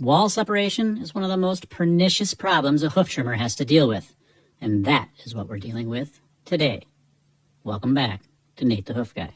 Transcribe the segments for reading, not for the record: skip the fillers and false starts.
Wall separation is one of the most pernicious problems a hoof trimmer has to deal with, and that is what we're dealing with today. Welcome back to Nate the Hoof Guy.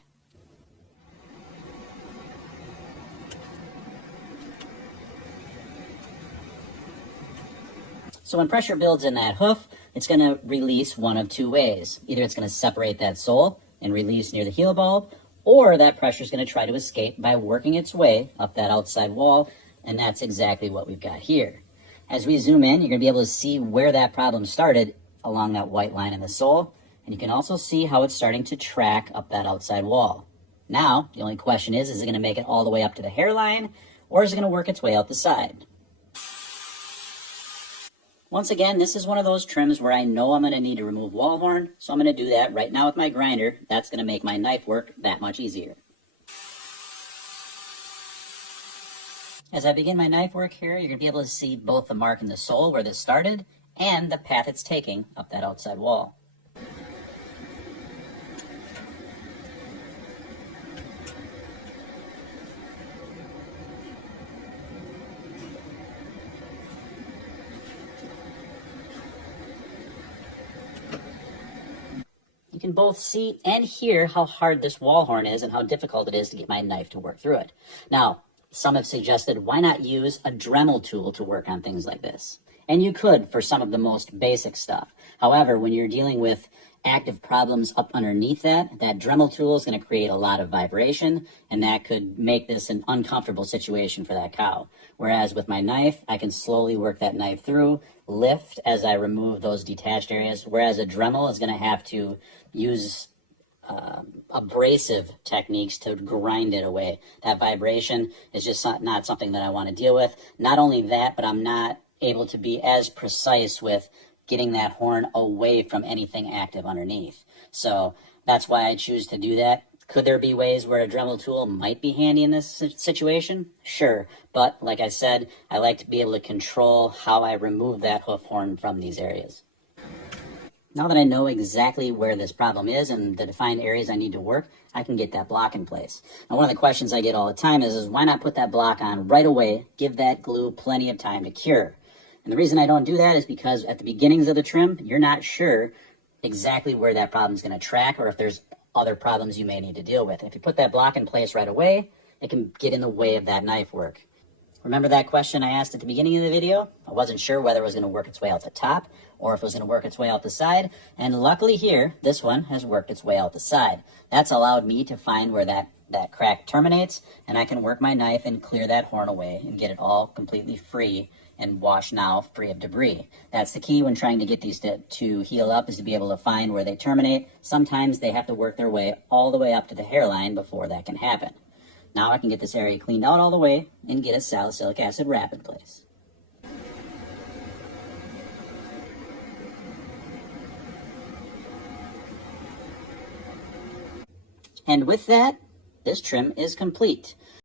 So when pressure builds in that hoof, it's going to release one of two ways. Either it's going to separate that sole and release near the heel bulb, or that pressure is going to try to escape by working its way up that outside wall, and that's exactly what we've got here. As we zoom in, you're going to be able to see where that problem started along that white line in the sole, and you can also see how it's starting to track up that outside wall. Now, the only question is it going to make it all the way up to the hairline, or is it going to work its way out the side? Once again, this is one of those trims where I know I'm going to need to remove wall horn, so I'm going to do that right now with my grinder. That's going to make my knife work that much easier. As I begin my knife work here, you're going to be able to see both the mark in the sole where this started and the path it's taking up that outside wall. You can both see and hear how hard this wall horn is and how difficult it is to get my knife to work through it. Now, some have suggested why not use a Dremel tool to work on things like this? And you could for some of the most basic stuff. However, when you're dealing with active problems up underneath that Dremel tool is going to create a lot of vibration, and that could make this an uncomfortable situation for that cow. Whereas with my knife, I can slowly work that knife through, lift as I remove those detached areas, whereas a Dremel is going to have to use abrasive techniques to grind it away. That vibration is just not something that I want to deal with. Not only that, but I'm not able to be as precise with getting that horn away from anything active underneath. So that's why I choose to do that. Could there be ways where a Dremel tool might be handy in this situation? Sure, but like I said, I like to be able to control how I remove that hoof horn from these areas. Now that I know exactly where this problem is and the defined areas I need to work, I can get that block in place. Now, one of the questions I get all the time is why not put that block on right away, give that glue plenty of time to cure? And the reason I don't do that is because at the beginnings of the trim, you're not sure exactly where that problem is going to track or if there's other problems you may need to deal with. If you put that block in place right away, it can get in the way of that knife work. Remember that question I asked at the beginning of the video? I wasn't sure whether it was going to work its way out the top or if it was going to work its way out the side. And luckily here, this one has worked its way out the side. That's allowed me to find where that crack terminates, and I can work my knife and clear that horn away and get it all completely free and washed now free of debris. That's the key when trying to get these to heal up, is to be able to find where they terminate. Sometimes they have to work their way all the way up to the hairline before that can happen. Now I can get this area cleaned out all the way and get a salicylic acid wrap in place. And with that, this trim is complete.